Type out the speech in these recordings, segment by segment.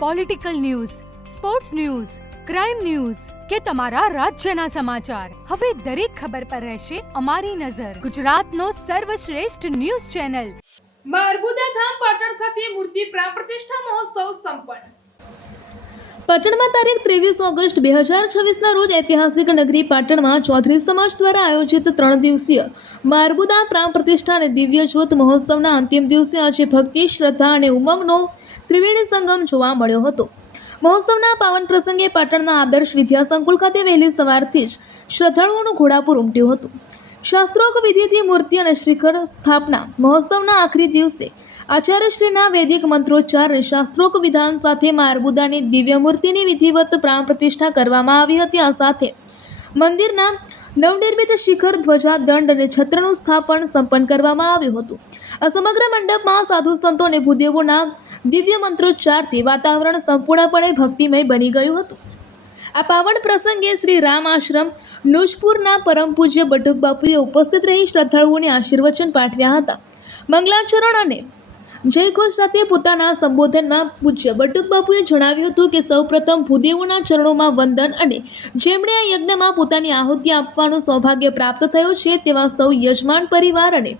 Political news, sports news, crime news કે તમારા રાજ્યના સમાચાર, હવે દરેક ખબર પર રહેશે અમારી નજર. ગુજરાતનો સર્વશ્રેષ્ઠ ન્યૂઝ ચેનલ. મારબુદા ધામ પાટણ ખાતે મૂર્તિ પ્રાણ પ્રતિષ્ઠા મહોત્સવ સંપન્ન. પાટણમાં તારીખ 23 ઓગસ્ટ 2026ના રોજ ઐતિહાસિક નગરી પાટણમાં ચૌધરી સમાજ દ્વારા આયોજિત 3 દિવસીય મારબુદા પ્રાણ પ્રતિષ્ઠા અને દિવ્ય જ્યોત મહોત્સવના અંતિમ દિવસે આજે ભક્તિ, શ્રદ્ધા અને ઉમંગનો ત્રિવેણી સંગમ જોવા મળ્યો હતો. મહોત્સવના પાવન પ્રસંગે પાટણના આદર્શ વિદ્યા સંકુલ ખાતે વહેલી સવારથી જ શ્રદ્ધાળુઓનું ઘોડાપુર ઉમટ્યું હતું. શાસ્ત્રોક્ત વિધિથી મૂર્તિ અને શિખર સ્થાપના મહોત્સવના આખરી દિવસે આચાર્યશ્રીના વૈદિક મંત્રોચ્ચાર અને શાસ્ત્રોક્ત વિધાન સાથે મારબુદાની દિવ્ય મૂર્તિની વિધિવત પ્રાણ પ્રતિષ્ઠા કરવામાં આવી હતી. આ સાથે મંદિરના નવનિર્મિત શિખર, ધ્વજા, દંડ અને છત્રનું સ્થાપન સંપન્ન કરવામાં આવ્યું હતું. આ સમગ્ર મંડપમાં સાધુ સંતો અને ભૂદેવોના દિવ્ય મંત્રોચ્ચારથી વાતાવરણ સંપૂર્ણપણે ભક્તિમય બની ગયું હતું. આ પાવન પ્રસંગે શ્રી રામ આશ્રમ નૂજપુરના પરમ પૂજ્ય બટુક બાપુએ ઉપસ્થિત રહી શ્રદ્ધાળુઓને આશીર્વચન પાઠવ્યા હતા. મંગલાચરણ અને જયઘોષ સાથે પોતાના સંબોધનમાં પૂજ્ય બટુક બાપુએ જણાવ્યું હતું કે સૌપ્રથમ ભૂદેવોના ચરણોમાં વંદન અને જેમણે આ યજ્ઞમાં પોતાની આહુતિ આપવાનું સૌભાગ્ય પ્રાપ્ત થયું છે તેવા સૌ યજમાન પરિવાર અને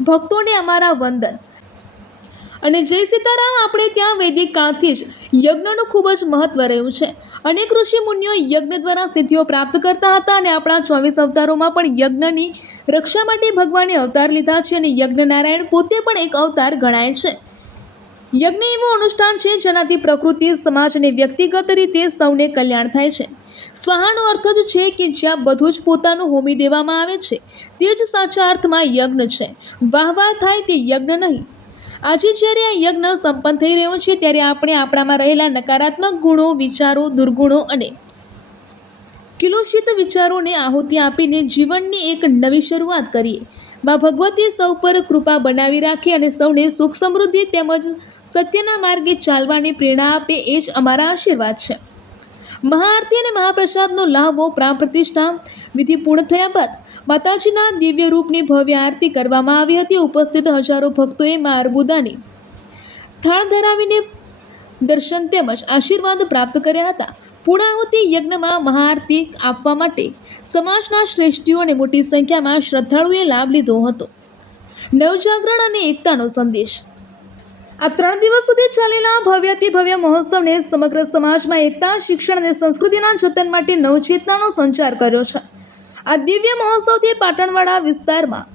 ભક્તોને અમારા વંદન અને જય સીતારામ. આપણે ત્યાં વૈદિક કાળથી જ યજ્ઞનું ખૂબ જ મહત્વ રહ્યું છે. અનેક ઋષિ મુનિઓ યજ્ઞ દ્વારા સિદ્ધિઓ પ્રાપ્ત કરતા હતા અને આપણા 24 અવતારોમાં પણ યજ્ઞની રક્ષા માટે ભગવાને અવતાર લીધા છે અને યજ્ઞ નારાયણ પોતે પણ એક અવતાર ગણાય છે. યજ્ઞ એવું અનુષ્ઠાન છે જેનાથી પ્રકૃતિ, સમાજ અને વ્યક્તિગત રીતે સૌને કલ્યાણ થાય છે. સ્વાહાનો અર્થ જ છે કે જ્યાં બધું જ પોતાનું હોમી દેવામાં આવે છે તે જ સાચા અર્થમાં યજ્ઞ છે. વાહ થાય તે યજ્ઞ નહીં. આજે જ્યારે આ યજ્ઞ સંપન્ન થઈ રહ્યો છે ત્યારે આપણે આપણામાં રહેલા નકારાત્મક ગુણો, વિચારો, દુર્ગુણો અને કિલુષિત વિચારોને આહુતિ આપીને જીવનની એક નવી શરૂઆત કરીએ. માં ભગવતી સૌ પર કૃપા બનાવી રાખે અને સૌને સુખ, સમૃદ્ધિ તેમજ સત્યના માર્ગે ચાલવાની પ્રેરણા આપે એ જ અમારા આશીર્વાદ છે. મહાઆરતી અને મહાપ્રસાદનો લાહવો પ્રાણ પ્રતિષ્ઠા વિધિ પૂર્ણ થયા બાદ માતાજીના દિવ્ય રૂપની ભવ્ય આરતી કરવામાં આવી હતી. ઉપસ્થિત હજારો ભક્તોએ મારબુદાની થાળ ધરાવીને દર્શન તેમજ આશીર્વાદ પ્રાપ્ત કર્યા હતા. પૂર્ણાહુતિ યજ્ઞમાં મહાઆરતી આપવા માટે સમાજના શ્રેષ્ઠીઓ અને મોટી સંખ્યામાં શ્રદ્ધાળુઓએ લાભ લીધો હતો. નવજાગરણ અને એકતાનો સંદેશ. આ 3 દિવસ સુધી ચાલેલા ભવ્યથી ભવ્ય મહોત્સવને સમગ્ર સમાજમાં એકતા, શિક્ષણ અને સંસ્કૃતિના જતન માટે નવચેતનાનો સંચાર કર્યો છે. આ દિવ્ય મહોત્સવથી પાટણવાડા વિસ્તારમાં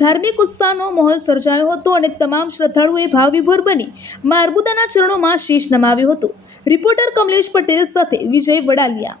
ધાર્મિક ઉત્સાહનો માહોલ સર્જાયો હતો અને તમામ શ્રદ્ધાળુઓએ ભાવવિભોર બની મારબુદાના ચરણોમાં શીશ નમાવ્યું હતું. રિપોર્ટર કમલેશ પટેલ સાથે વિજય વડાલિયા.